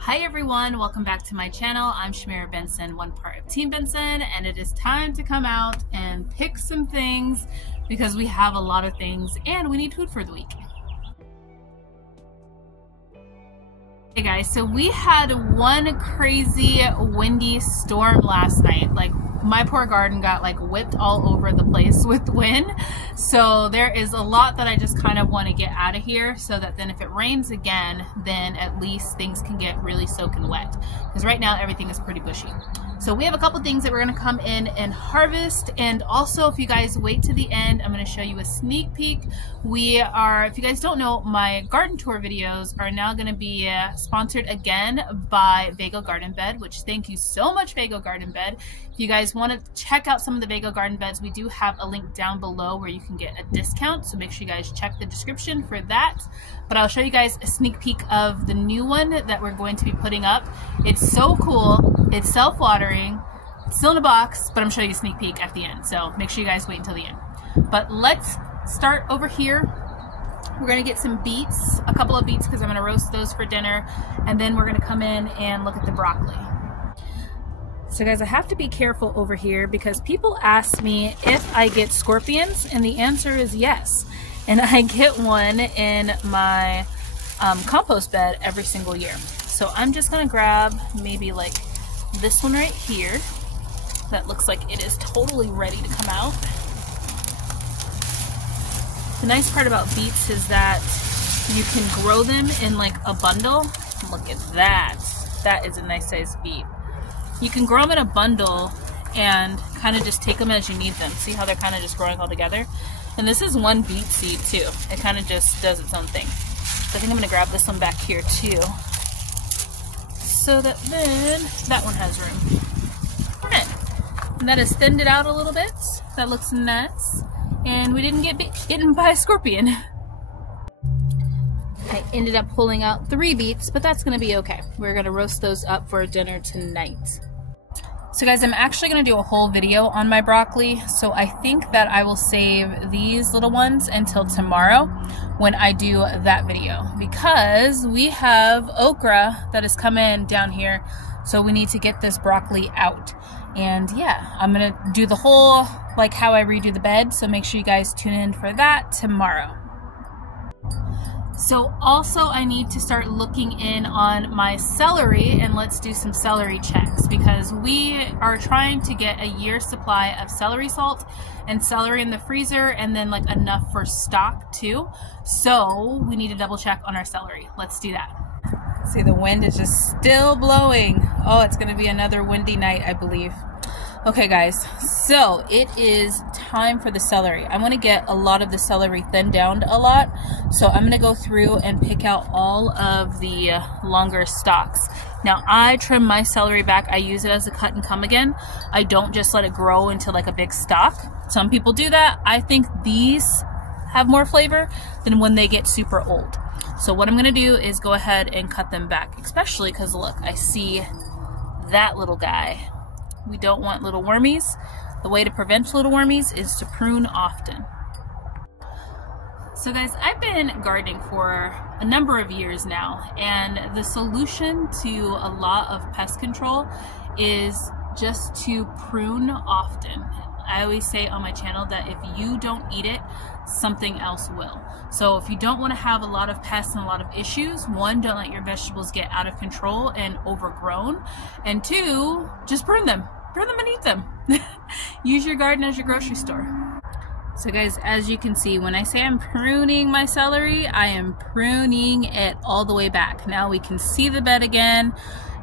Hi everyone, welcome back to my channel. I'm Shamira Benson, one part of Team Benson, and it is time to come out and pick some things because we have a lot of things and we need food for the week. Hey guys, so we had one crazy windy storm last night. Like my poor garden got like whipped all over the place with wind. So there is a lot that I just kind of want to get out of here so that then if it rains again, then at least things can get really soaking wet. Because right now everything is pretty bushy. So we have a couple things that we're going to come in and harvest, and also if you guys wait to the end, I'm going to show you a sneak peek. We are, if you guys don't know, my garden tour videos are now going to be sponsored again by Vego Garden Bed, which thank you so much, Vego Garden Bed. If you guys want to check out some of the Vego Garden Beds, we do have a link down below where you can get a discount, so make sure you guys check the description for that. But I'll show you guys a sneak peek of the new one that we're going to be putting up. It's so cool. It's self-watering. It's still in a box, but I'm showing you a sneak peek at the end, so make sure you guys wait until the end. But let's start over here. We're going to get some beets, a couple of beets, because I'm going to roast those for dinner, and then we're going to come in and look at the broccoli. So guys, I have to be careful over here because people ask me if I get scorpions, and the answer is yes. And I get one in my compost bed every single year. So I'm just going to grab maybe like this one right here that looks like it is totally ready to come out. The nice part about beets is that you can grow them in like a bundle. Look at that. That is a nice sized beet. You can grow them in a bundle and kind of just take them as you need them. See how they're kind of just growing all together? And this is one beet seed too. It kind of just does its own thing. So I think I'm going to grab this one back here too, so that then that one has room. And that is thinned it out a little bit. That looks nice. And we didn't get eaten by a scorpion. I ended up pulling out 3 beets, but that's going to be okay. We're going to roast those up for dinner tonight. So guys, I'm actually going to do a whole video on my broccoli, so I think that I will save these little ones until tomorrow when I do that video, because we have okra that has come in down here, so we need to get this broccoli out. And yeah, I'm going to do the whole, like how I redo the bed, so make sure you guys tune in for that tomorrow. So also I need to start looking in on my celery, and let's do some celery checks because we are trying to get a year's supply of celery salt and celery in the freezer, and then like enough for stock too. So we need to double check on our celery. Let's do that. See, the wind is just still blowing. Oh, it's going to be another windy night, I believe. Okay guys, so it is time for the celery. I want to get a lot of the celery thinned down a lot, so I'm going to go through and pick out all of the longer stalks. Now I trim my celery back. I use it as a cut and come again. I don't just let it grow into like a big stalk. Some people do that. I think these have more flavor than when they get super old. So what I'm going to do is go ahead and cut them back, especially because look, I see that little guy. We don't want little wormies. The way to prevent little wormies is to prune often. So guys, I've been gardening for a number of years now, and the solution to a lot of pest control is just to prune often. I always say on my channel that if you don't eat it, something else will. So if you don't want to have a lot of pests and a lot of issues, 1, don't let your vegetables get out of control and overgrown, and 2, just prune them. Prune them and eat them. Use your garden as your grocery store. So guys, as you can see, when I say I'm pruning my celery, I am pruning it all the way back. Now we can see the bed again,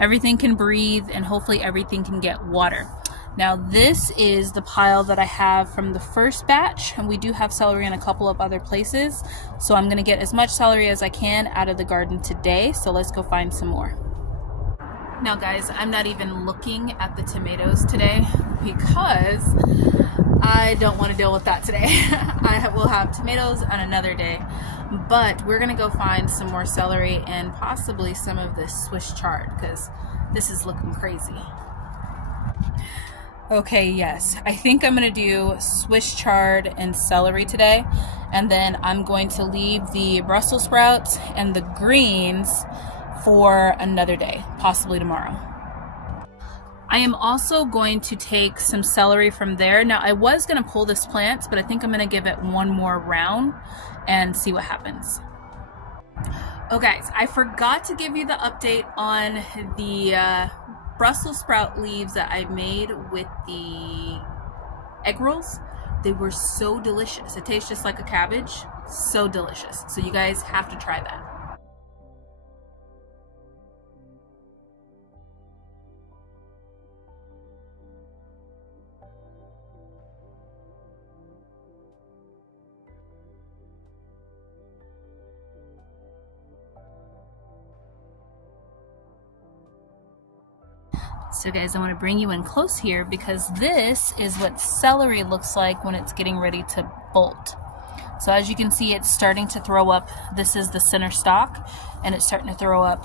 everything can breathe, and hopefully everything can get water. Now this is the pile that I have from the first batch, and we do have celery in a couple of other places, so I'm going to get as much celery as I can out of the garden today, so let's go find some more. Now guys, I'm not even looking at the tomatoes today because I don't want to deal with that today. I will have tomatoes on another day, but we're going to go find some more celery and possibly some of this Swiss chard because this is looking crazy. Okay, yes, I think I'm going to do Swiss chard and celery today, and then I'm going to leave the Brussels sprouts and the greens for another day, possibly tomorrow. I am also going to take some celery from there. Now I was going to pull this plant, but I think I'm going to give it one more round and see what happens. Oh guys, I forgot to give you the update on the Brussels sprout leaves that I made with the egg rolls. They were so delicious. It tastes just like a cabbage. So delicious. So you guys have to try that. So guys, I want to bring you in close here because this is what celery looks like when it's getting ready to bolt. So as you can see, it's starting to throw up. This is the center stalk, and it's starting to throw up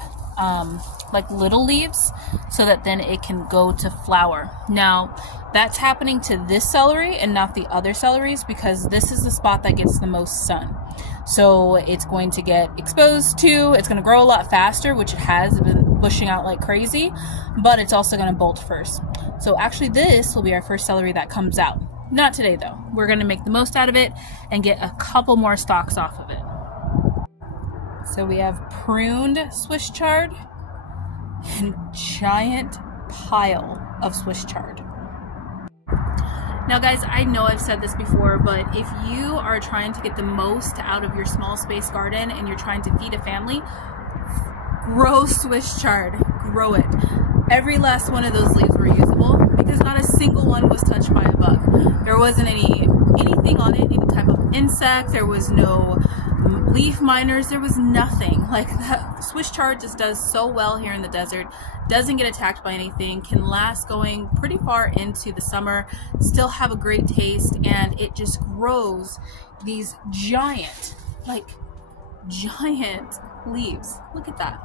like little leaves so that then it can go to flower. Now that's happening to this celery and not the other celeries because this is the spot that gets the most sun. So it's going to get exposed to, it's going to grow a lot faster, which it has been bushing out like crazy, but it's also going to bolt first. So actually this will be our first celery that comes out. Not today though. We're going to make the most out of it and get a couple more stalks off of it. So we have pruned Swiss chard and giant pile of Swiss chard. Now guys, I know I've said this before, but if you are trying to get the most out of your small space garden and you're trying to feed a family, grow Swiss chard, grow it. Every last one of those leaves were usable because not a single one was touched by a bug. There wasn't anything on it, any type of insect, there was no leaf miners, there was nothing. Like that Swiss chard just does so well here in the desert, doesn't get attacked by anything, can last going pretty far into the summer, still have a great taste, and it just grows these giant leaves. Look at that.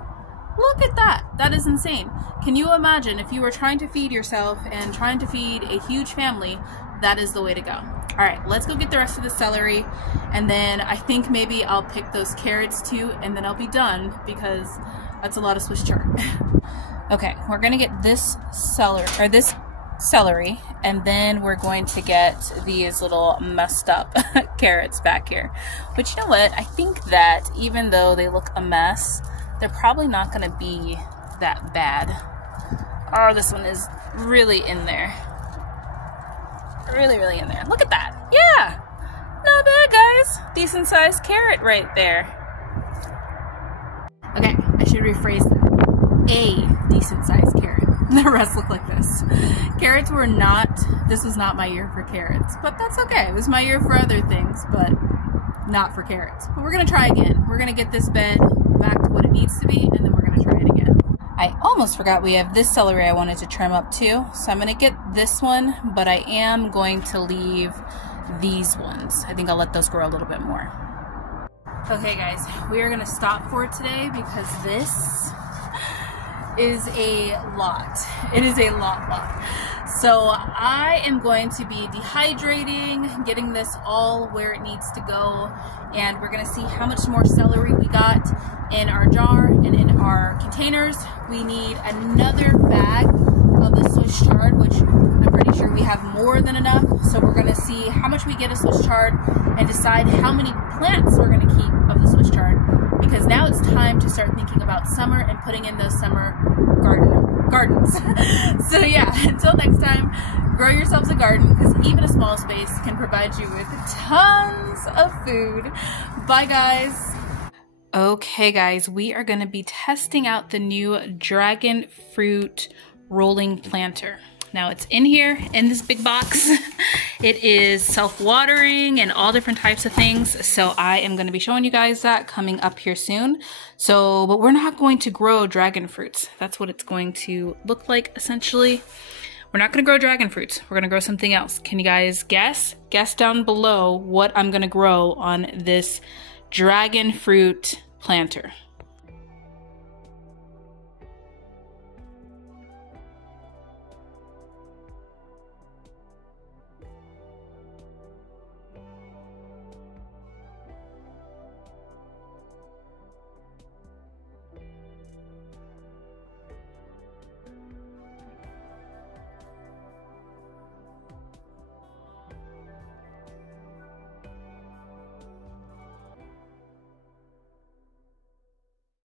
Look at that. That is insane. Can you imagine if you were trying to feed yourself and trying to feed a huge family? That is the way to go. All right, let's go get the rest of the celery, and then I think maybe I'll pick those carrots too, and then I'll be done because that's a lot of Swiss chard. Okay, we're gonna get this celery, and then we're going to get these little messed up carrots back here. But you know what? I think that even though they look a mess, they're probably not going to be that bad. Oh, this one is really in there. Really, really in there. Look at that. Yeah. Not bad, guys. Decent sized carrot right there. Okay, I should rephrase that. A decent sized carrot. The rest look like this. Carrots were not, this was not my year for carrots, but that's okay. It was my year for other things, but not for carrots. But we're going to try again. We're going to get this bed back to what it needs to be, and then we're going to try it again. I almost forgot we have this celery I wanted to trim up too. So I'm going to get this one, but I am going to leave these ones. I think I'll let those grow a little bit more. Okay guys, we are going to stop for today because this is a lot. It is a lot. So I am going to be dehydrating, getting this all where it needs to go, and we're going to see how much more celery we got in our jar and in our containers. We need another bag of the Swiss chard, which I'm pretty sure we have more than enough. So we're going to see how much we get of Swiss chard and decide how many plants we're going to keep of the Swiss chard, because now it's time to start thinking about summer and putting in those summer gardens. So yeah, until next time, grow yourselves a garden, because even a small space can provide you with tons of food. Bye guys. Okay guys, we are going to be testing out the new dragon fruit rolling planter. Now it's in here in this big box. It is self-watering and all different types of things. So I am going to be showing you guys that coming up here soon. So, but we're not going to grow dragon fruits. That's what it's going to look like essentially. We're not going to grow dragon fruits. We're going to grow something else. Can you guys guess? Guess down below what I'm going to grow on this dragon fruit planter.